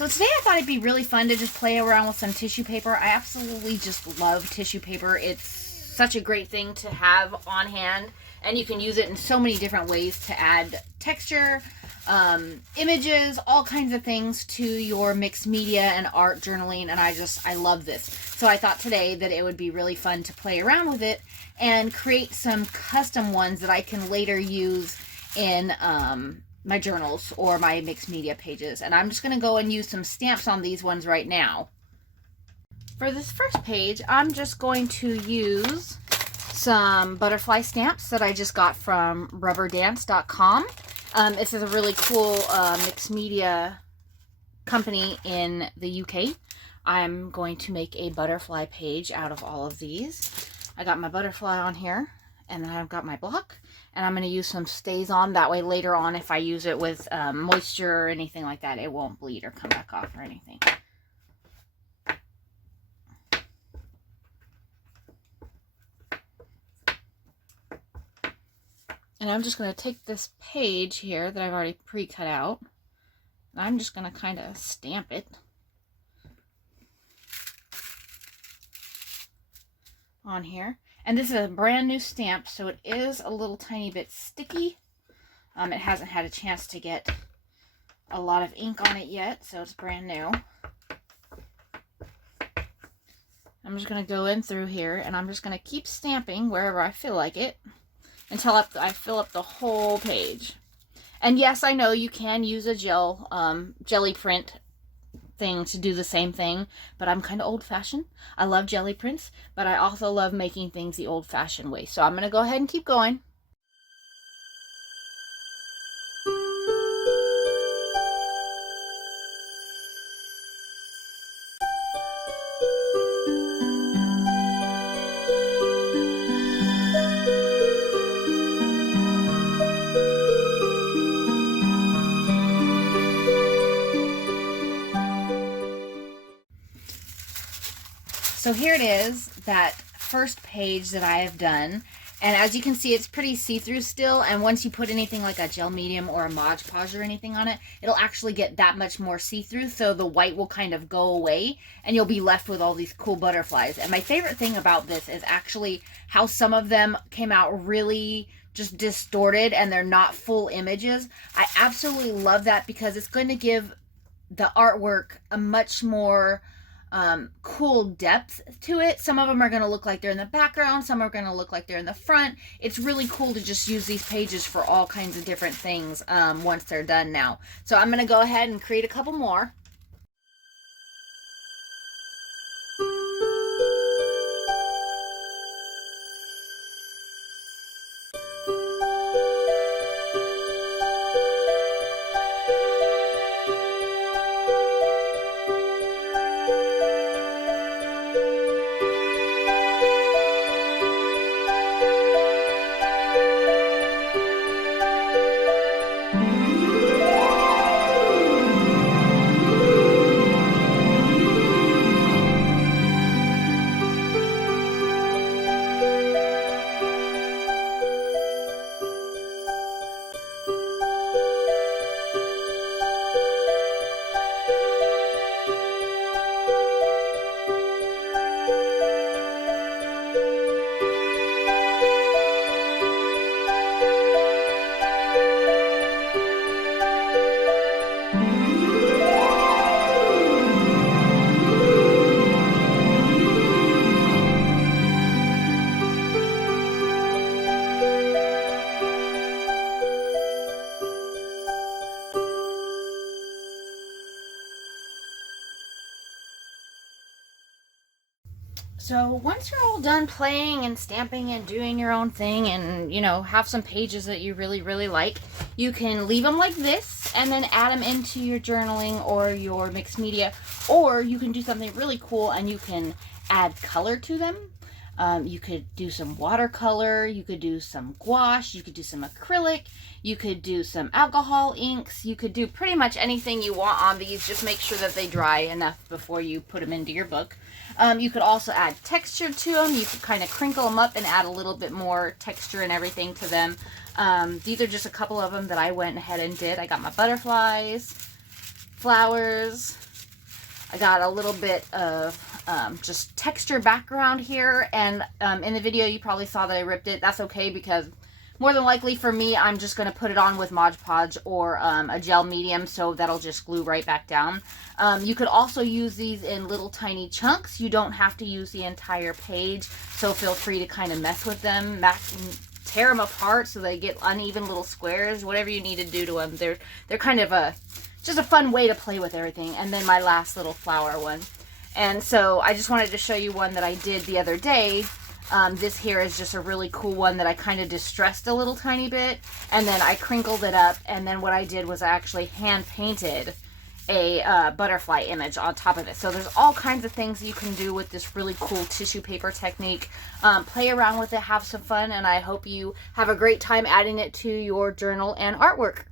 So today I thought it'd be really fun to just play around with some tissue paper. I absolutely just love tissue paper. It's such a great thing to have on hand, and you can use it in so many different ways to add texture, images, all kinds of things to your mixed media and art journaling, and I love this. So I thought today that it would be really fun to play around with it and create some custom ones that I can later use in my journals or my mixed media pages. And I'm just going to go and use some stamps on these ones right now. For this first page, I'm just going to use some butterfly stamps that I just got from rubberdance.com. This is a really cool mixed media company in the UK. I'm going to make a butterfly page out of all of these. I got my butterfly on here, and then I've got my block, and I'm going to use some stays on. That way later on, if I use it with moisture or anything like that, it won't bleed or come back off or anything. And I'm just going to take this page here that I've already pre-cut out, and I'm just going to kind of stamp it on here. And this is a brand new stamp, so it is a little tiny bit sticky. It hasn't had a chance to get a lot of ink on it yet, so it's brand new. I'm just going to go in through here, and I'm just going to keep stamping wherever I feel like it until I fill up the whole page. And yes, I know you can use a jelly print thing to do the same thing, but I'm kind of old-fashioned. I love jelly prints, but I also love making things the old-fashioned way. So I'm going to go ahead and keep going. So here it is, that first page that I have done. And as you can see, it's pretty see-through still. And once you put anything like a gel medium or a Mod Podge or anything on it, it'll actually get that much more see-through. So the white will kind of go away and you'll be left with all these cool butterflies. And my favorite thing about this is actually how some of them came out really just distorted and they're not full images. I absolutely love that because it's going to give the artwork a much more cool depth to it. Some of them are going to look like they're in the background, some are going to look like they're in the front. It's really cool to just use these pages for all kinds of different things once they're done now. So I'm going to go ahead and create a couple more. So once you're all done playing and stamping and doing your own thing and, you know, have some pages that you really like, you can leave them like this and then add them into your journaling or your mixed media, or you can do something really cool and you can add color to them. You could do some watercolor, you could do some gouache, you could do some acrylic, you could do some alcohol inks, you could do pretty much anything you want on these. Just make sure that they dry enough before you put them into your book. You could also add texture to them. You could kind of crinkle them up and add a little bit more texture and everything to them. These are just a couple of them that I went ahead and did. I got my butterflies, flowers, I got a little bit of just texture background here, and in the video you probably saw that I ripped it. That's okay, because more than likely for me, I'm just going to put it on with Mod Podge or a gel medium, so that'll just glue right back down. You could also use these in little tiny chunks. You don't have to use the entire page, so feel free to kind of mess with them, tear them apart so they get uneven little squares, whatever you need to do to them. They're kind of just a fun way to play with everything. And then my last little flower one. And so I just wanted to show you one that I did the other day. This here is just a really cool one that I kind of distressed a little tiny bit, and then I crinkled it up, and then what I did was I actually hand painted a butterfly image on top of it. So there's all kinds of things you can do with this really cool tissue paper technique. Play around with it, have some fun, and I hope you have a great time adding it to your journal and artwork.